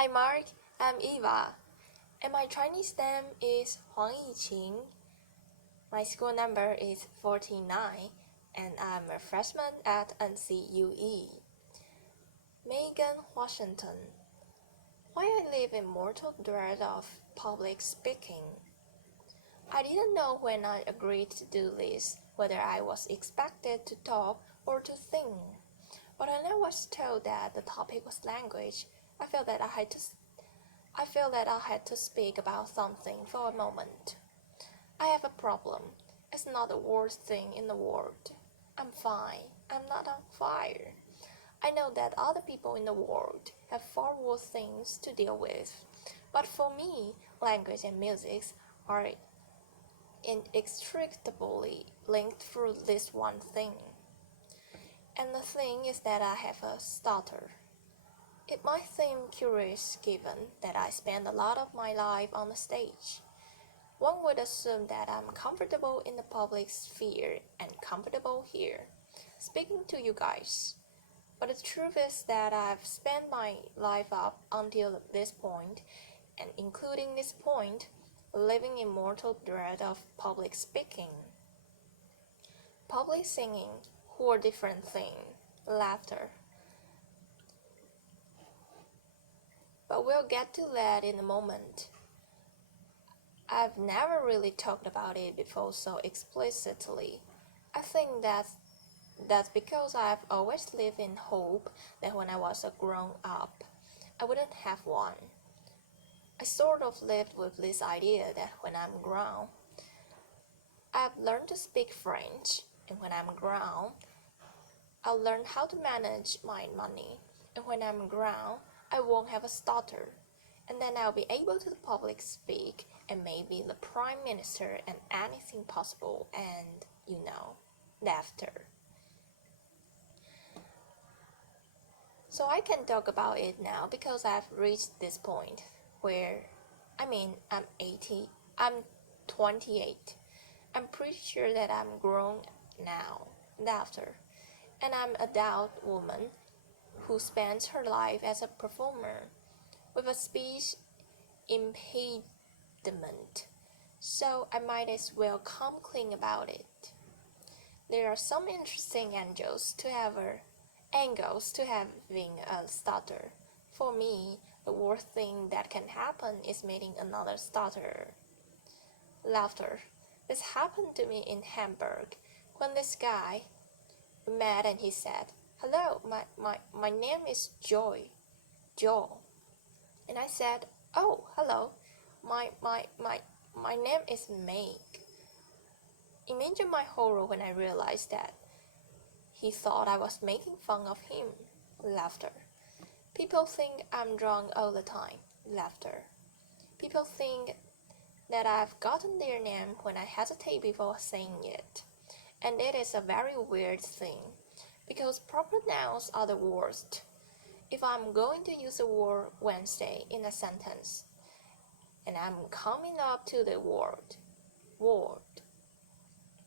Hi Mark, I'm Eva, and my Chinese name is Huang Yiqing. My school number is 49, and I'm a freshman at NCUE. Megan Washington. Why I live in mortal dread of public speaking. I didn't know when I agreed to do this whether I was expected to talk or to think. But when I was told that the topic was language, I felt that I had to speak about something for a moment. I have a problem. It's not the worst thing in the world. I'm fine. I'm not on fire. I know that other people in the world have far worse things to deal with. But for me, language and music are inextricably linked through this one thing. And the thing is that I have a stutter. It might seem curious given that I spend a lot of my life on the stage. One would assume that I'm comfortable in the public sphere and comfortable here, speaking to you guys. But the truth is that I've spent my life up until this point, and including this point, living in mortal dread of public speaking. Public singing, whole different thing, laughter. But we'll get to that in a moment. I've never really talked about it before so explicitly. I think that's because I've always lived in hope that when I was a grown up, I wouldn't have one. I sort of lived with this idea that when I'm grown, I've learned to speak French, and when I'm grown, I'll learn how to manage my money, and when I'm grown, I won't have a stutter, and then I'll be able to public speak and maybe the prime minister and anything possible and, laughter. So I can talk about it now because I've reached this point where, I'm 28. I'm pretty sure that I'm grown now, laughter, and I'm an adult woman who spends her life as a performer with a speech impediment. So I might as well come clean about it. There are some interesting angles to having a stutter. For me, the worst thing that can happen is meeting another stutterer. Laughter. This happened to me in Hamburg when this guy met and he said, "Hello, my name is Joe." And I said, "Oh, hello, my name is Meg." Imagine my horror when I realized that he thought I was making fun of him. Laughter. People think I'm drunk all the time. Laughter. People think that I've gotten their name when I hesitate before saying it. And it is a very weird thing, because proper nouns are the worst. If I'm going to use the word Wednesday in a sentence, and I'm coming up to the word,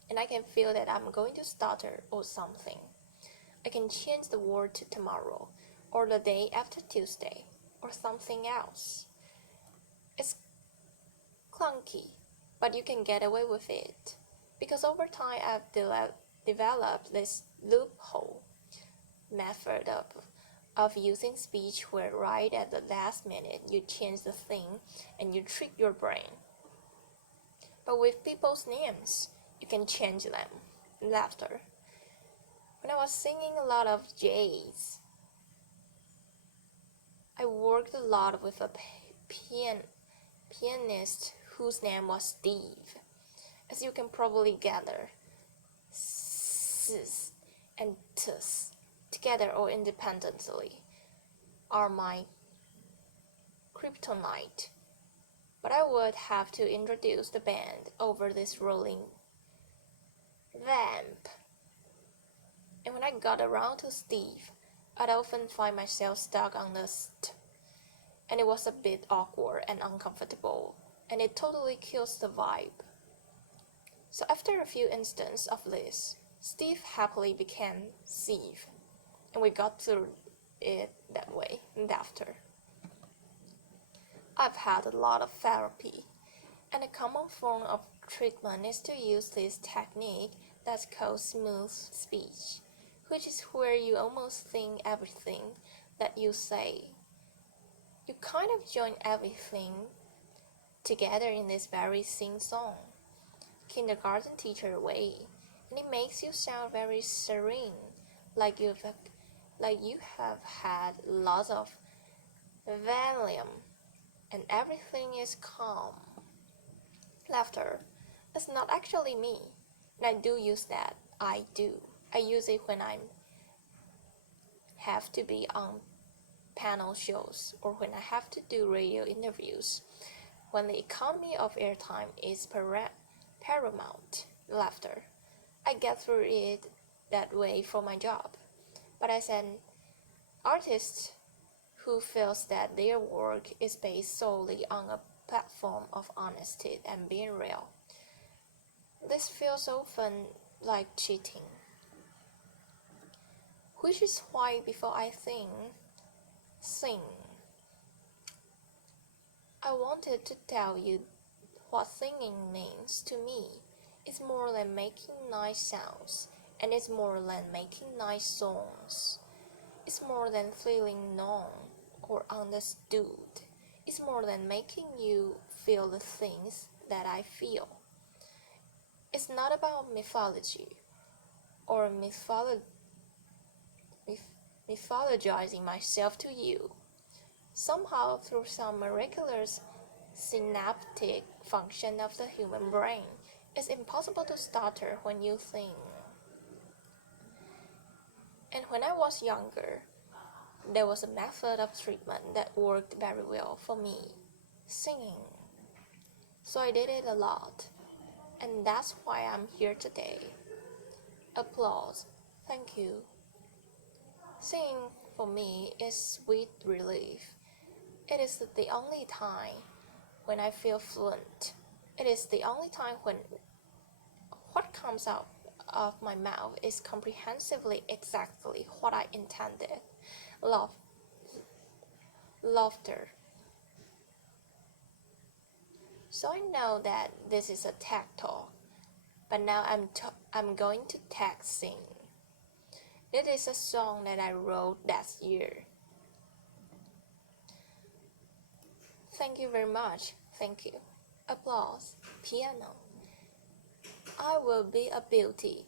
and I can feel that I'm going to stutter or something, I can change the word to tomorrow, or the day after Tuesday, or something else. It's clunky, but you can get away with it, because over time I've developed this loophole method of using speech where right at the last minute you change the thing and you trick your brain. But with people's names, you can change them. Laughter. When I was singing a lot of J's, I worked a lot with a pianist whose name was Steve. As you can probably gather, ss and ts, together or independently, are my kryptonite. But I would have to introduce the band over this rolling vamp. And when I got around to Steve, I'd often find myself stuck on the st, and it was a bit awkward and uncomfortable, and it totally kills the vibe. So after a few instances of this, Steve happily became Steve, and we got through it that way and after. I've had a lot of therapy, and a common form of treatment is to use this technique that's called smooth speech, which is where you almost think everything that you say. You kind of join everything together in this very sing-song, kindergarten teacher way, and it makes you sound very serene, like you have had lots of Valium, and everything is calm. Laughter is not actually me, and I do use that. I do. I use it when I have to be on panel shows or when I have to do radio interviews. When the economy of airtime is paramount, laughter. I get through it that way for my job. But as an artist who feels that their work is based solely on a platform of honesty and being real, this feels often like cheating. Which is why before I sing, I wanted to tell you what singing means to me. It's more than making nice sounds, and it's more than making nice songs. It's more than feeling known or understood. It's more than making you feel the things that I feel. It's not about mythology or mythologizing myself to you. Somehow, through some miraculous synaptic function of the human brain, it's impossible to stutter when you sing. And when I was younger, there was a method of treatment that worked very well for me, singing. So I did it a lot, and that's why I'm here today. Applause. Thank you. Singing for me is sweet relief. It is the only time when I feel fluent. It is the only time when what comes out of my mouth is comprehensively exactly what I intended. Laughter. So I know that this is a tech talk, but now I'm going to tech sing. It is a song that I wrote last year. Thank you very much. Thank you. Applause. Piano. I will be a beauty,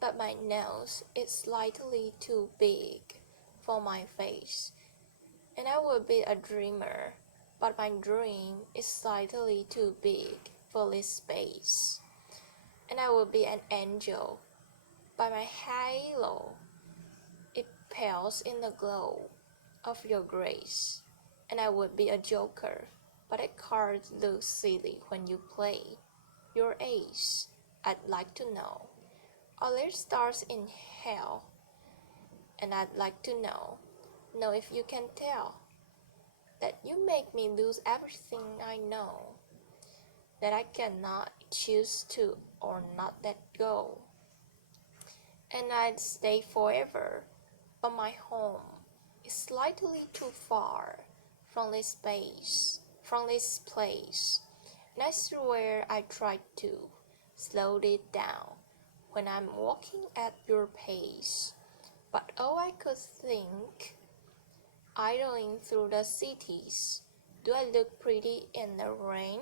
but my nose is slightly too big for my face. And I will be a dreamer, but my dream is slightly too big for this space. And I will be an angel, but my halo, it pales in the glow of your grace. And I would be a joker, but a card looks silly when you play your ace. I'd like to know, are there stars in hell? And I'd like to know if you can tell that you make me lose everything I know, that I cannot choose to or not let go. And I'd stay forever, but my home is slightly too far from this place. And I swear I tried to slow it down when I'm walking at your pace. But all I could think, idling through the cities, do I look pretty in the rain?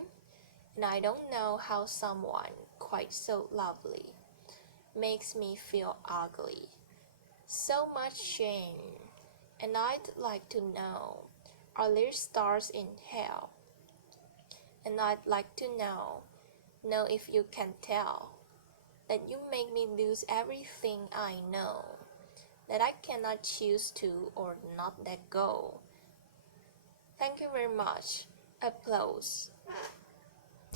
And I don't know how someone quite so lovely makes me feel ugly. So much shame. And I'd like to know, are there stars in hell? And I'd like to know if you can tell that you make me lose everything I know, that I cannot choose to or not let go. Thank you very much. Applause.